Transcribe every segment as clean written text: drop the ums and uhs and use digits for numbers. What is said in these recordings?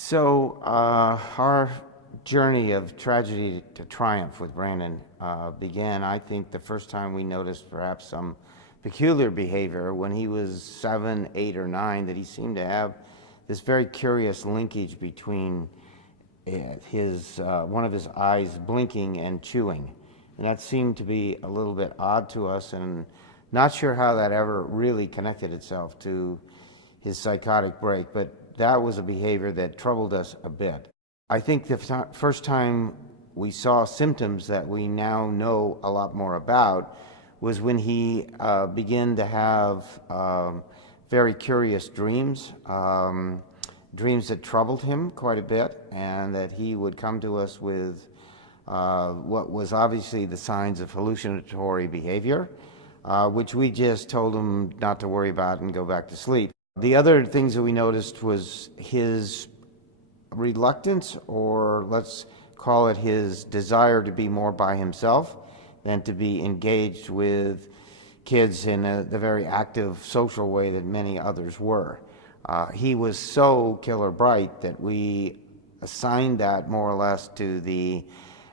Our journey of tragedy to triumph with Brandon began, I think, the first time we noticed perhaps some peculiar behavior when he was 7, 8, or 9, that he seemed to have this very curious linkage between one of his eyes blinking and chewing. And that seemed to be a little bit odd to us, and not sure how that ever really connected itself to his psychotic break, but that was a behavior that troubled us a bit. I think the first time we saw symptoms that we now know a lot more about was when he began to have very curious dreams, dreams that troubled him quite a bit, and that he would come to us with what was obviously the signs of hallucinatory behavior, which we just told him not to worry about and go back to sleep. The other things that we noticed was his reluctance, or let's call it his desire, to be more by himself than to be engaged with kids in the very active social way that many others were. He was so killer bright that we assigned that more or less to the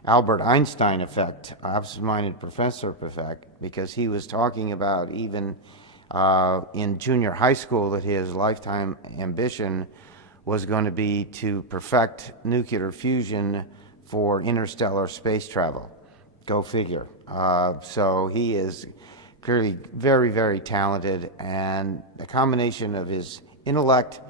Albert Einstein effect, absent-minded professor effect, because he was talking about even in junior high school that his lifetime ambition was going to be to perfect nuclear fusion for interstellar space travel. Go figure. So he is clearly very, very talented, and the combination of his intellect,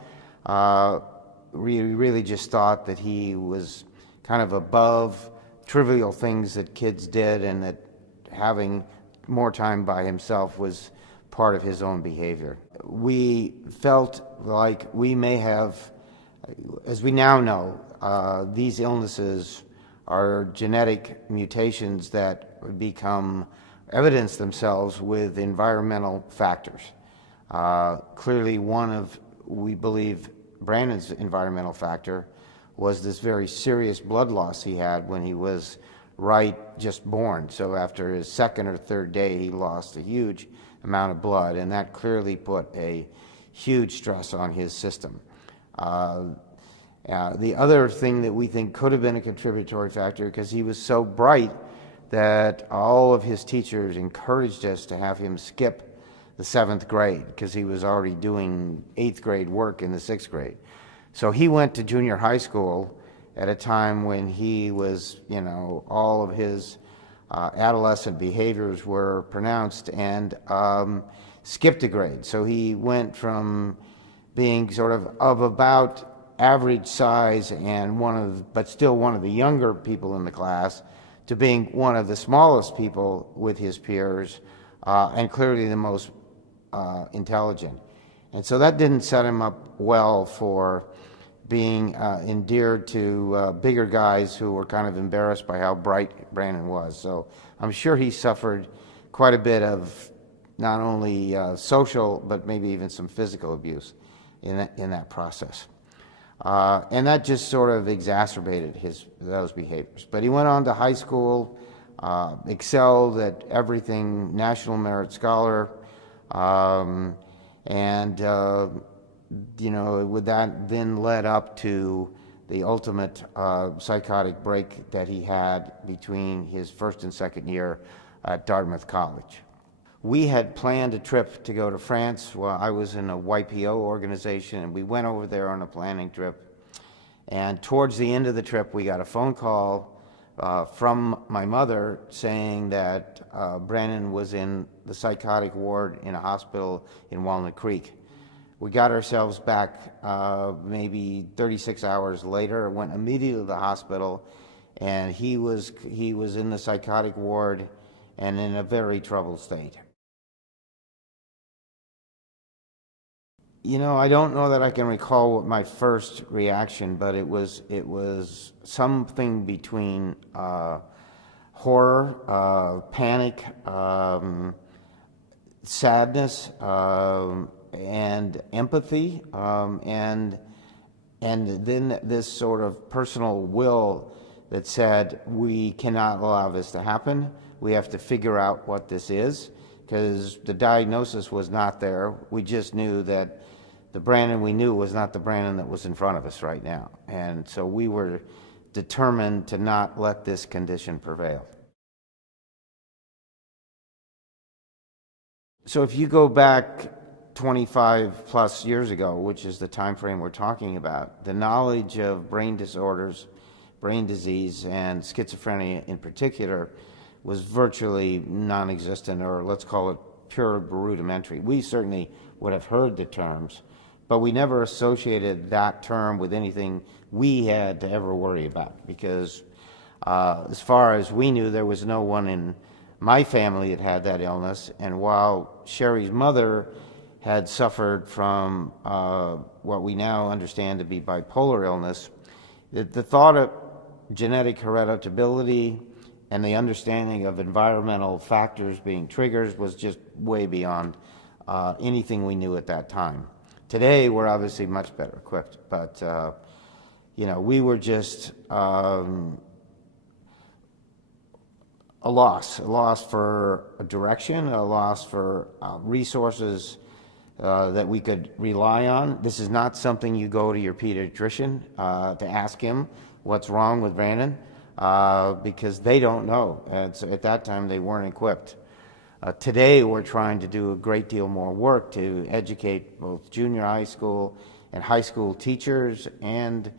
we really just thought that he was kind of above trivial things that kids did, and that having more time by himself was part of his own behavior. We felt like we may have, as we now know, these illnesses are genetic mutations that become evidence themselves with environmental factors. Clearly we believe Brandon's environmental factor was this very serious blood loss he had when he was just born. So after his second or third day, he lost a huge amount of blood, and that clearly put a huge stress on his system. The other thing that we think could have been a contributory factor, because he was so bright that all of his teachers encouraged us to have him skip the 7th grade, because he was already doing 8th grade work in the 6th grade. So he went to junior high school at a time when he was, all of his adolescent behaviors were pronounced, and skipped a grade. So he went from being sort of about average size and but still one of the younger people in the class, to being one of the smallest people with his peers, and clearly the most intelligent. And so that didn't set him up well for being endeared to bigger guys who were kind of embarrassed by how bright Brandon was. So I'm sure he suffered quite a bit of not only social, but maybe even some physical abuse in that process. And that just sort of exacerbated those behaviors. But he went on to high school, excelled at everything, National Merit Scholar, with that then led up to the ultimate psychotic break that he had between his first and second year at Dartmouth College. We had planned a trip to go to France while I was in a YPO organization, and we went over there on a planning trip. And towards the end of the trip, we got a phone call from my mother saying that Brandon was in the psychotic ward in a hospital in Walnut Creek. We got ourselves back maybe 36 hours later, went immediately to the hospital, and he was in the psychotic ward and in a very troubled state. I don't know that I can recall what my first reaction, but it was something between horror, panic, sadness, and empathy, and then this sort of personal will that said, we cannot allow this to happen. We have to figure out what this is, because the diagnosis was not there. We just knew that the Brandon we knew was not the Brandon that was in front of us right now. And so we were determined to not let this condition prevail. So if you go back 25 plus years ago, which is the time frame we're talking about, the knowledge of brain disorders, brain disease, and schizophrenia in particular was virtually non-existent, or let's call it pure rudimentary. We certainly would have heard the terms, but we never associated that term with anything we had to ever worry about, because as far as we knew, there was no one in my family that had that illness. And while Sherry's mother had suffered from what we now understand to be bipolar illness, the thought of genetic hereditability and the understanding of environmental factors being triggers was just way beyond anything we knew at that time. Today, we're obviously much better equipped, but we were just a loss for a direction, a loss for resources that we could rely on. This is not something you go to your pediatrician to ask him what's wrong with Brandon, because they don't know. At that time, they weren't equipped. Today, we're trying to do a great deal more work to educate both junior high school and high school teachers and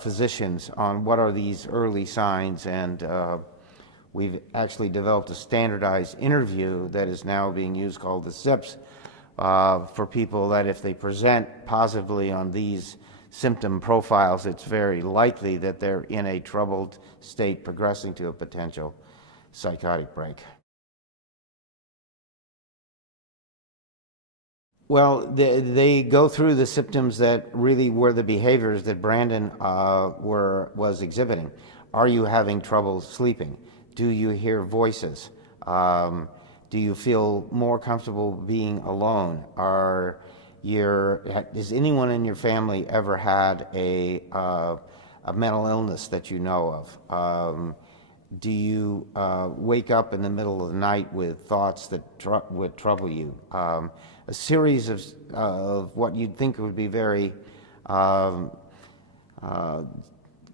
physicians on what are these early signs, and we've actually developed a standardized interview that is now being used called the SIPS for people that if they present positively on these symptom profiles, it's very likely that they're in a troubled state progressing to a potential psychotic break. Well, they go through the symptoms that really were the behaviors that Brandon was exhibiting. Are you having trouble sleeping? Do you hear voices? Do you feel more comfortable being alone? Has anyone in your family ever had a mental illness that you know of? Do you wake up in the middle of the night with thoughts that would trouble you? A series of what you'd think would be very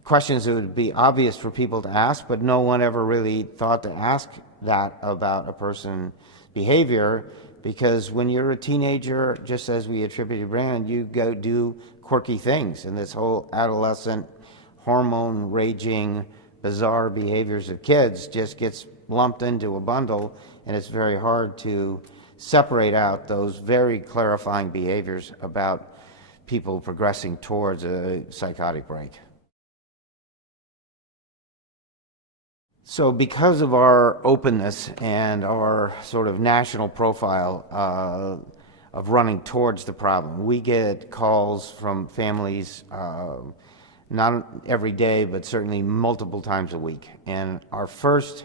questions that would be obvious for people to ask, but no one ever really thought to ask that about a person's behavior, because when you're a teenager, just as we attributed Brandon, you go do quirky things, and this whole adolescent hormone raging bizarre behaviors of kids just gets lumped into a bundle, and it's very hard to separate out those very clarifying behaviors about people progressing towards a psychotic break. So because of our openness and our sort of national profile of running towards the problem, we get calls from families not every day, but certainly multiple times a week. And our first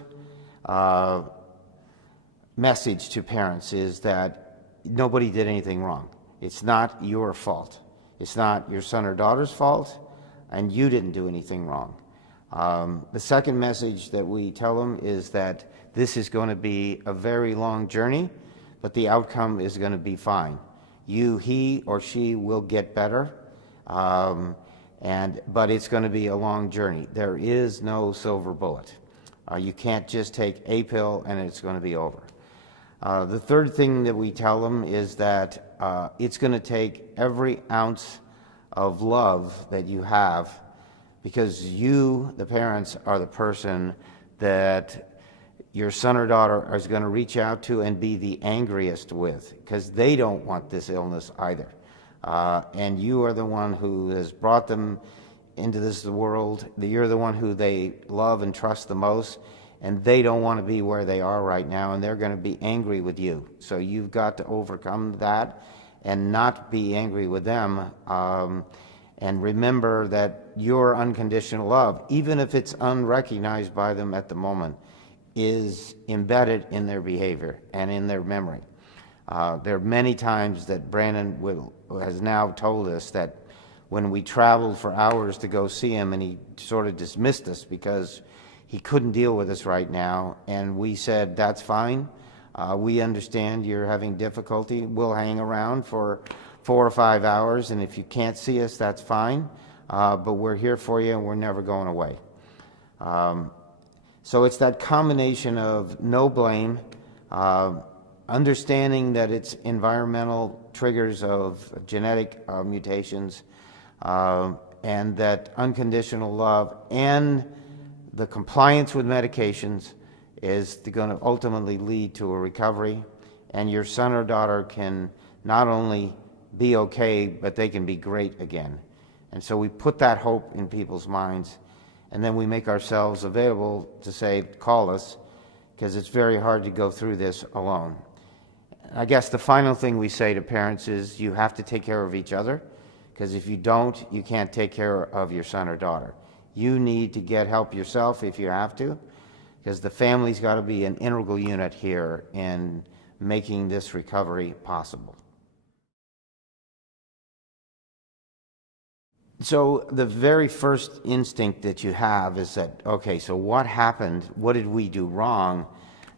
message to parents is that nobody did anything wrong. It's not your fault. It's not your son or daughter's fault, and you didn't do anything wrong. The second message that we tell them is that this is going to be a very long journey, but the outcome is going to be fine. He or she will get better, but it's going to be a long journey. There is no silver bullet. You can't just take a pill and it's going to be over. The third thing that we tell them is that it's going to take every ounce of love that you have, because you, the parents, are the person that your son or daughter is going to reach out to and be the angriest with, because they don't want this illness either. And you are the one who has brought them into this world. You're the one who they love and trust the most, and they don't want to be where they are right now, and they're going to be angry with you. So you've got to overcome that and not be angry with them. And remember that your unconditional love, even if it's unrecognized by them at the moment, is embedded in their behavior and in their memory. There are many times that Brandon has now told us that when we traveled for hours to go see him, and he sort of dismissed us because he couldn't deal with us right now, and we said, that's fine. We understand you're having difficulty. We'll hang around for 4 or 5 hours, and if you can't see us, that's fine, but we're here for you and we're never going away. So it's that combination of no blame, understanding that it's environmental triggers of genetic mutations, and that unconditional love and the compliance with medications is going to ultimately lead to a recovery, and your son or daughter can not only be okay, but they can be great again. And so we put that hope in people's minds, and then we make ourselves available to say, call us, because it's very hard to go through this alone. I guess the final thing we say to parents is you have to take care of each other, because if you don't, you can't take care of your son or daughter. You need to get help yourself if you have to, because the family's got to be an integral unit here in making this recovery possible. So the very first instinct that you have is that, okay, so what happened? What did we do wrong?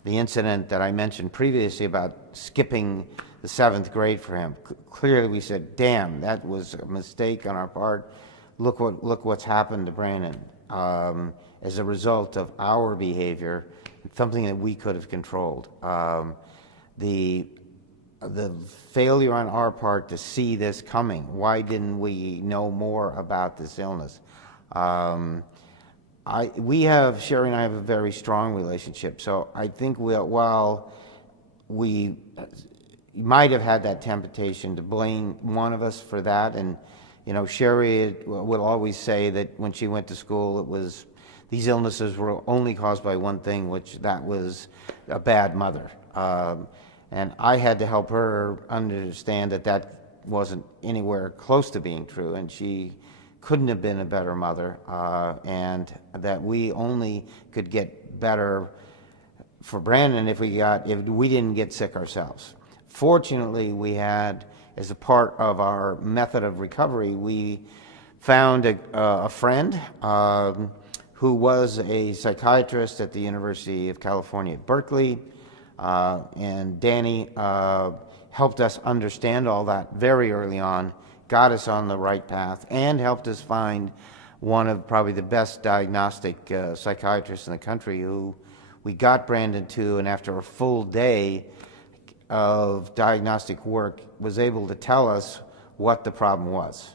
The incident that I mentioned previously about skipping the 7th grade for him. Clearly we said, damn, that was a mistake on our part. Look what's happened to Brandon as a result of our behavior, something that we could have controlled. The failure on our part to see this coming. Why didn't we know more about this illness? Sherry and I have a very strong relationship, so I think while we might have had that temptation to blame one of us for that, and Sherry will always say that when she went to school, these illnesses were only caused by one thing, which that was a bad mother. And I had to help her understand that wasn't anywhere close to being true, and she couldn't have been a better mother, and that we only could get better for Brandon if we didn't get sick ourselves. Fortunately, we had, as a part of our method of recovery, we found a friend who was a psychiatrist at the University of California at Berkeley, and Danny helped us understand all that very early on, got us on the right path, and helped us find one of probably the best diagnostic psychiatrists in the country, who we got Brandon to, and after a full day of diagnostic work was able to tell us what the problem was.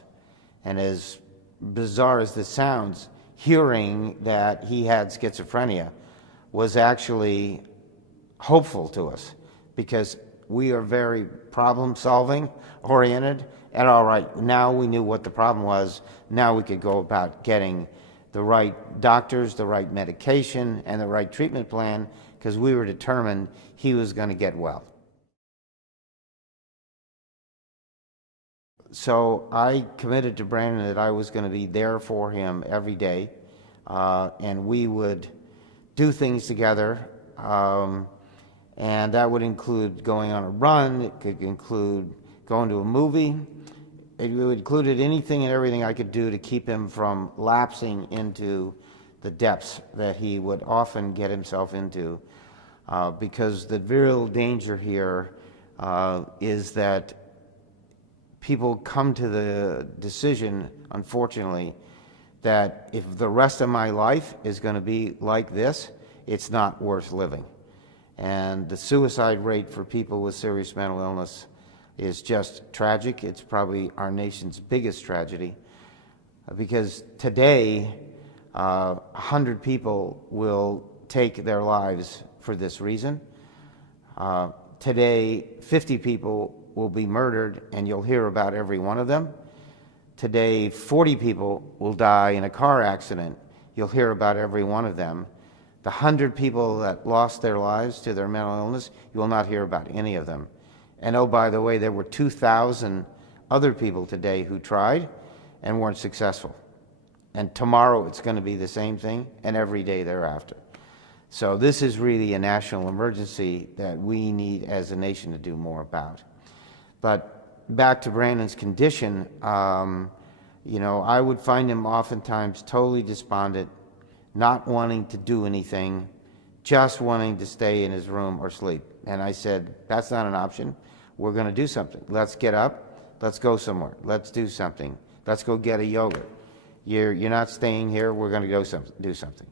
And as bizarre as this sounds, hearing that he had schizophrenia was actually hopeful to us, because we are very problem-solving oriented, and all right, now we knew what the problem was, now we could go about getting the right doctors, the right medication, and the right treatment plan, because we were determined he was going to get well. So I committed to Brandon that I was going to be there for him every day, and we would do things together, and that would include going on a run, it could include going to a movie, it included anything and everything I could do to keep him from lapsing into the depths that he would often get himself into, because the real danger here is that people come to the decision, unfortunately, that if the rest of my life is going to be like this, it's not worth living. And the suicide rate for people with serious mental illness is just tragic. It's probably our nation's biggest tragedy, because today 100 people will take their lives for this reason. Today 50 people will be murdered, and you'll hear about every one of them. Today 40 people will die in a car accident. You'll hear about every one of them. The 100 people that lost their lives to their mental illness, you will not hear about any of them. And oh, by the way, there were 2,000 other people today who tried and weren't successful. And tomorrow it's going to be the same thing, and every day thereafter. So this is really a national emergency that we need as a nation to do more about. But back to Brandon's condition, I would find him oftentimes totally despondent, not wanting to do anything, just wanting to stay in his room or sleep. And I said, that's not an option. We're going to do something. Let's get up. Let's go somewhere. Let's do something. Let's go get a yogurt. You're not staying here. We're going to go do something.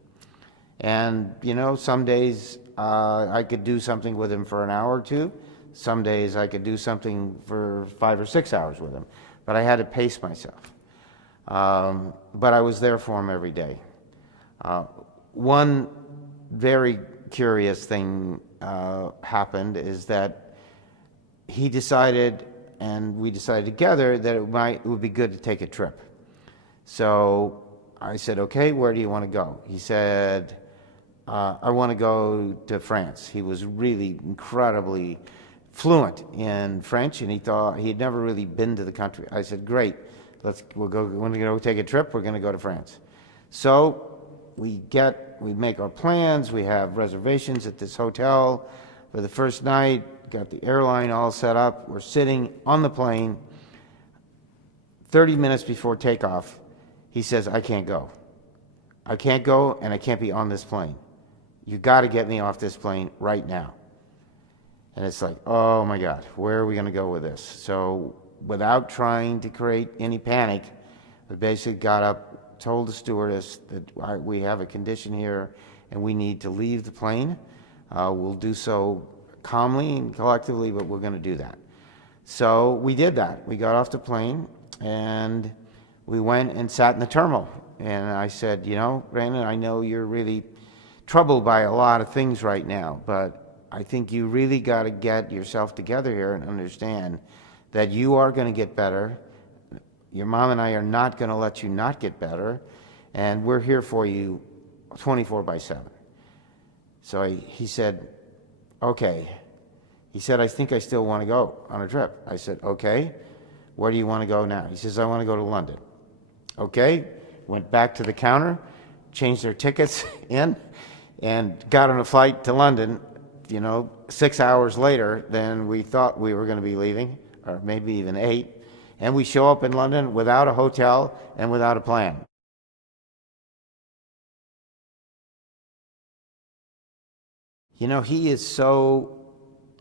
And, some days I could do something with him for an hour or two. Some days I could do something for 5 or 6 hours with him. But I had to pace myself. But I was there for him every day. One very curious thing happened is that he decided, and we decided together, that it would be good to take a trip. So I said, okay, where do you want to go? He said, I want to go to France. He was really incredibly fluent in French, and he thought he had never really been to the country. I said, great, we're going to go take a trip. We're going to go to France. So we make our plans. We have reservations at this hotel for the first night. Got the airline all set up. We're sitting on the plane. 30 minutes before takeoff, he says, I can't go. I can't go, and I can't be on this plane. You got to get me off this plane right now. And it's like, oh my God, where are we going to go with this? So without trying to create any panic, we basically got up, told the stewardess that we have a condition here and we need to leave the plane. We'll do so calmly and collectively, but we're going to do that. So we did that. We got off the plane and we went and sat in the terminal. And I said, Brandon, I know you're really troubled by a lot of things right now, but I think you really got to get yourself together here and understand that you are going to get better. Your mom and I are not going to let you not get better, and we're here for you 24/7. So he said, okay. He said, I think I still want to go on a trip. I said, okay, where do you want to go now? He says, I want to go to London. Okay, went back to the counter, changed their tickets in, and got on a flight to London, 6 hours later than we thought we were going to be leaving, or maybe even 8. And we show up in London without a hotel and without a plan. He is so,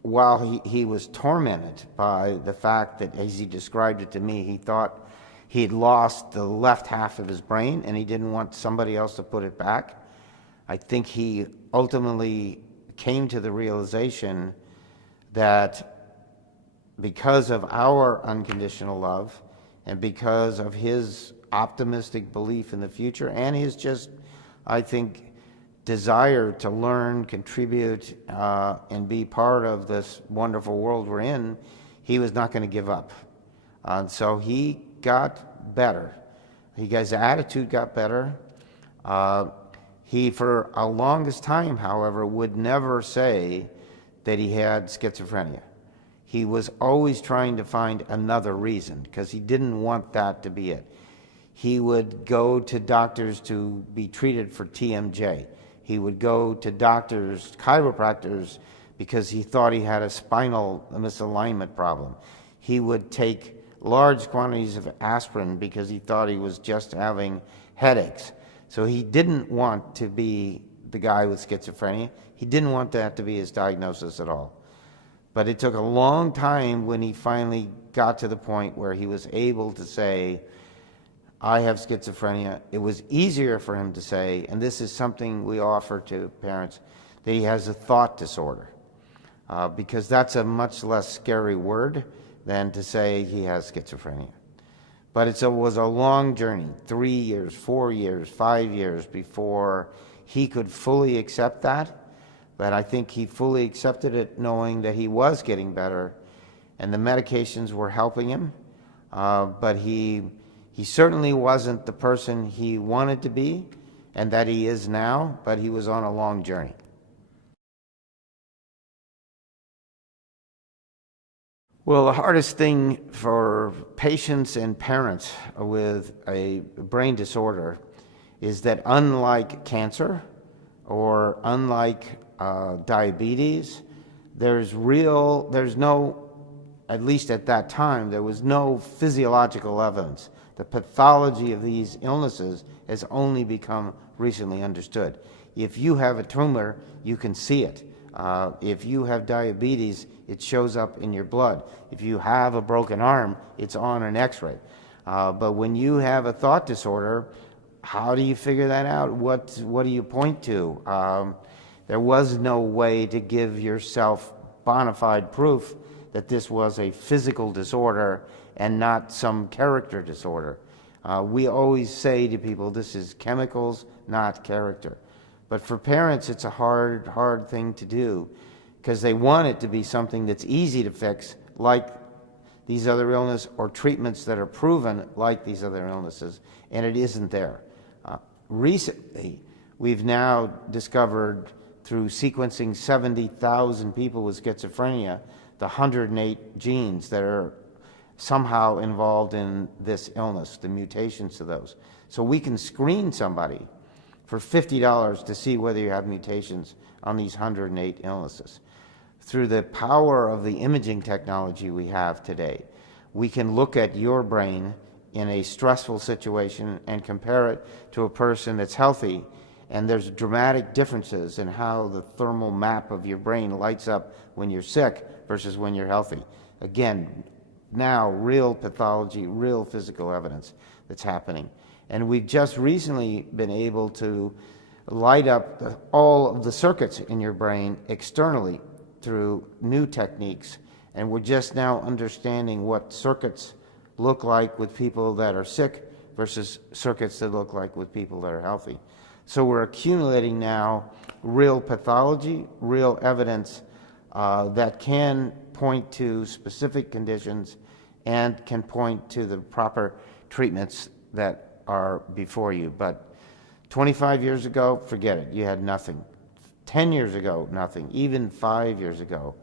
while he was tormented by the fact that, as he described it to me, he thought he had lost the left half of his brain and he didn't want somebody else to put it back. I think he ultimately came to the realization that because of our unconditional love and because of his optimistic belief in the future and his just, I think, desire to learn, contribute, and be part of this wonderful world we're in, he was not going to give up. So he got better. His attitude got better. He, for a longest time, however, would never say that he had schizophrenia. He was always trying to find another reason because he didn't want that to be it. He would go to doctors to be treated for TMJ. He would go to doctors, chiropractors, because he thought he had a spinal misalignment problem. He would take large quantities of aspirin because he thought he was just having headaches. So he didn't want to be the guy with schizophrenia. He didn't want that to be his diagnosis at all. But it took a long time when he finally got to the point where he was able to say, I have schizophrenia. It was easier for him to say, and this is something we offer to parents, that he has a thought disorder, because that's a much less scary word than to say he has schizophrenia. But it was a long journey, 3 years, 4 years, 5 years before he could fully accept that. But I think he fully accepted it knowing that he was getting better and the medications were helping him. But he certainly wasn't the person he wanted to be and that he is now, but he was on a long journey. Well, the hardest thing for patients and parents with a brain disorder is that unlike cancer or unlike diabetes, there's no, at least at that time, there was no physiological evidence. The pathology of these illnesses has only become recently understood. If you have a tumor, you can see it. If you have diabetes, it shows up in your blood. If you have a broken arm, it's on an x-ray. But when you have a thought disorder, how do you figure that out? What do you point to? There was no way to give yourself bona fide proof that this was a physical disorder and not some character disorder. We always say to people, this is chemicals, not character. But for parents, it's a hard thing to do because they want it to be something that's easy to fix, like these other illnesses, or treatments that are proven like these other illnesses, and it isn't there. Recently, we've now discovered through sequencing 70,000 people with schizophrenia, the 108 genes that are somehow involved in this illness, the mutations to those. So we can screen somebody for $50 to see whether you have mutations on these 108 illnesses. Through the power of the imaging technology we have today, we can look at your brain in a stressful situation and compare it to a person that's healthy, and there's dramatic differences in how the thermal map of your brain lights up when you're sick versus when you're healthy. Again, now real pathology, real physical evidence that's happening. And we've just recently been able to light up all of the circuits in your brain externally through new techniques. And we're just now understanding what circuits look like with people that are sick versus circuits that look like with people that are healthy. So we're accumulating now real pathology, real evidence that can point to specific conditions and can point to the proper treatments that are before you. But 25 years ago, forget it, you had nothing. 10 years ago, nothing. Even 5 years ago.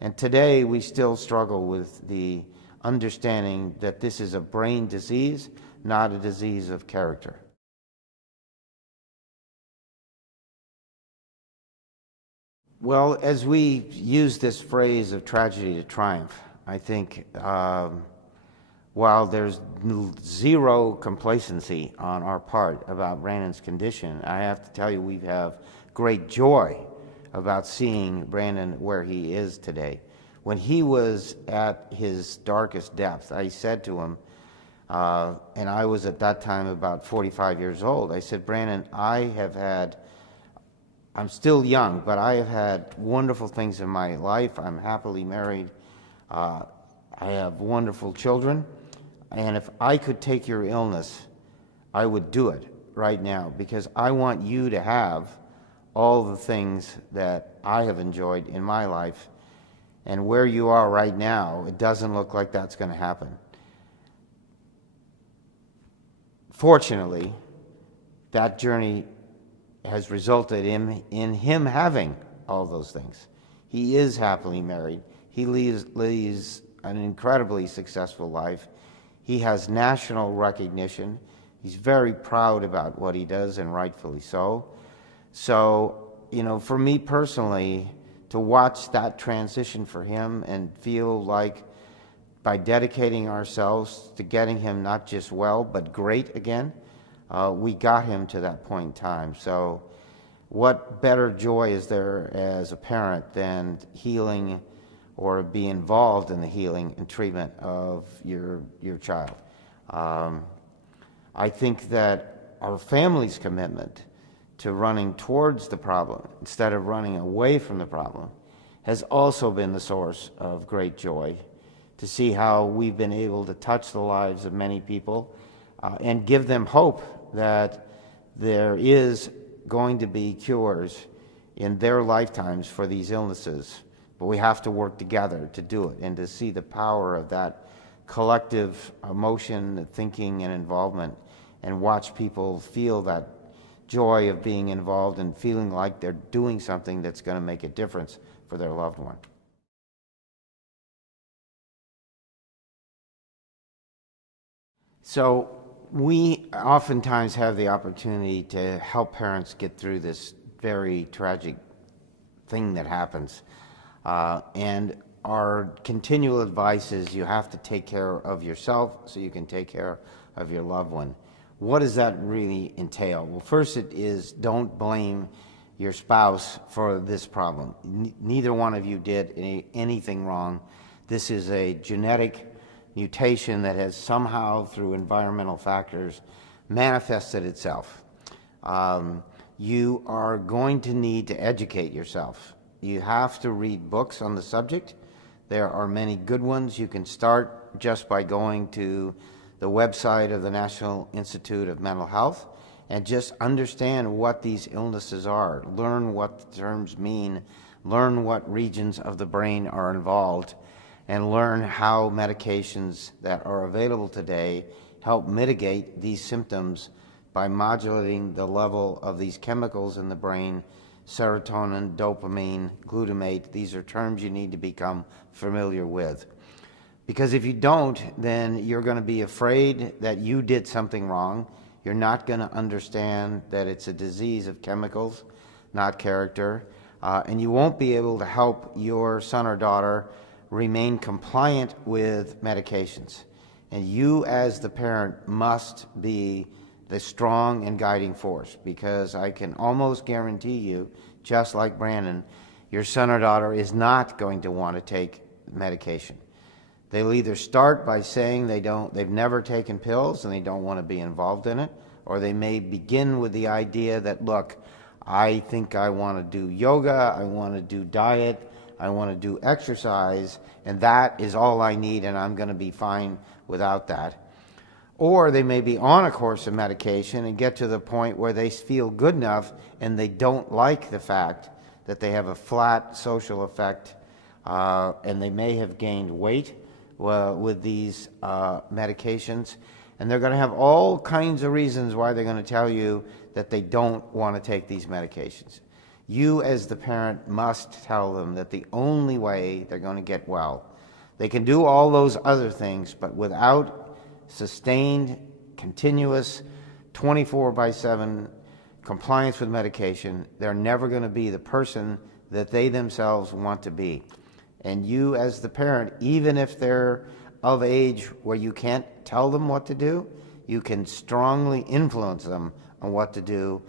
And today, we still struggle with the understanding that this is a brain disease, not a disease of character. Well, as we use this phrase of tragedy to triumph, I think while there's zero complacency on our part about Brandon's condition, I have to tell you we have great joy about seeing Brandon where he is today. When he was at his darkest depth, I said to him, and I was at that time about 45 years old, I said, Brandon, I'm still young, but I have had wonderful things in my life. I'm happily married. I have wonderful children. And if I could take your illness, I would do it right now because I want you to have all the things that I have enjoyed in my life. And where you are right now, it doesn't look like that's going to happen. Fortunately, that journey has resulted in him having all those things. He is happily married. He leads an incredibly successful life. He has national recognition. He's very proud about what he does, and rightfully so. So, for me personally, to watch that transition for him and feel like by dedicating ourselves to getting him not just well, but great again, we got him to that point in time. So what better joy is there as a parent than healing or be involved in the healing and treatment of your child? I think that our family's commitment to running towards the problem instead of running away from the problem has also been the source of great joy, to see how we've been able to touch the lives of many people and give them hope that there is going to be cures in their lifetimes for these illnesses. But we have to work together to do it and to see the power of that collective emotion, thinking, and involvement, and watch people feel that joy of being involved and feeling like they're doing something that's going to make a difference for their loved one. So we oftentimes have the opportunity to help parents get through this very tragic thing that happens. And our continual advice is you have to take care of yourself so you can take care of your loved one. What does that really entail? Well, first it is don't blame your spouse for this problem. Neither one of you did anything wrong. This is a genetic mutation that has somehow, through environmental factors, manifested itself. You are going to need to educate yourself. You have to read books on the subject. There are many good ones. You can start just by going to the website of the National Institute of Mental Health and just understand what these illnesses are. Learn what the terms mean. Learn what regions of the brain are involved, and learn how medications that are available today help mitigate these symptoms by modulating the level of these chemicals in the brain: serotonin, dopamine, glutamate. These are terms you need to become familiar with. Because if you don't, then you're going to be afraid that you did something wrong. You're not going to understand that it's a disease of chemicals, not character. And you won't be able to help your son or daughter remain compliant with medications. And you, as the parent, must be the strong and guiding force, because I can almost guarantee you, just like Brandon, your son or daughter is not going to want to take medication. They'll either start by saying they've never taken pills and they don't want to be involved in it, or they may begin with the idea that, look, I think I want to do yoga, I want to do diet, I want to do exercise, and that is all I need, and I'm going to be fine without that. Or they may be on a course of medication and get to the point where they feel good enough and they don't like the fact that they have a flat social effect, and they may have gained weight with these medications, and they're going to have all kinds of reasons why they're going to tell you that they don't want to take these medications. You, as the parent, must tell them that the only way they're going to get well, they can do all those other things, but without sustained, continuous, 24/7 compliance with medication, they're never going to be the person that they themselves want to be. And you, as the parent, even if they're of age where you can't tell them what to do, you can strongly influence them on what to do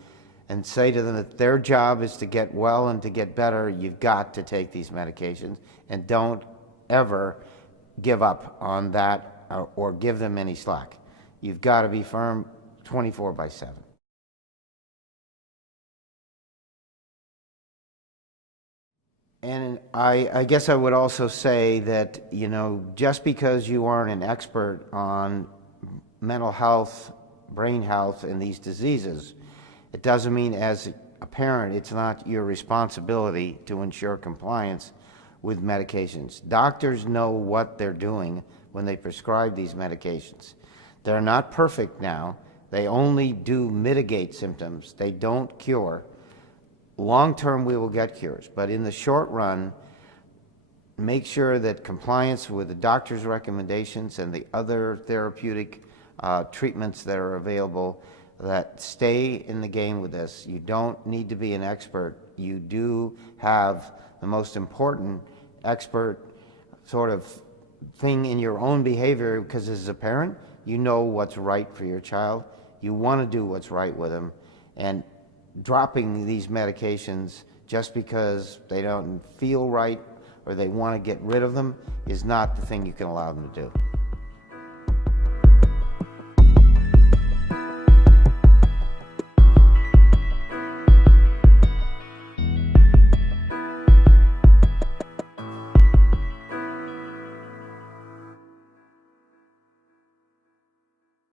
and say to them that their job is to get well and to get better. You've got to take these medications, and don't ever give up on that or give them any slack. You've got to be firm 24/7. And I guess I would also say that, just because you aren't an expert on mental health, brain health, and these diseases, it doesn't mean as a parent it's not your responsibility to ensure compliance with medications. Doctors know what they're doing when they prescribe these medications. They're not perfect now. They only do mitigate symptoms. They don't cure. Long term, we will get cures, but in the short run, make sure that compliance with the doctor's recommendations and the other therapeutic treatments that are available, that stay in the game with this. You don't need to be an expert. You do have the most important expert sort of thing in your own behavior, because as a parent, you know what's right for your child. You want to do what's right with them, and dropping these medications just because they don't feel right or they want to get rid of them is not the thing you can allow them to do.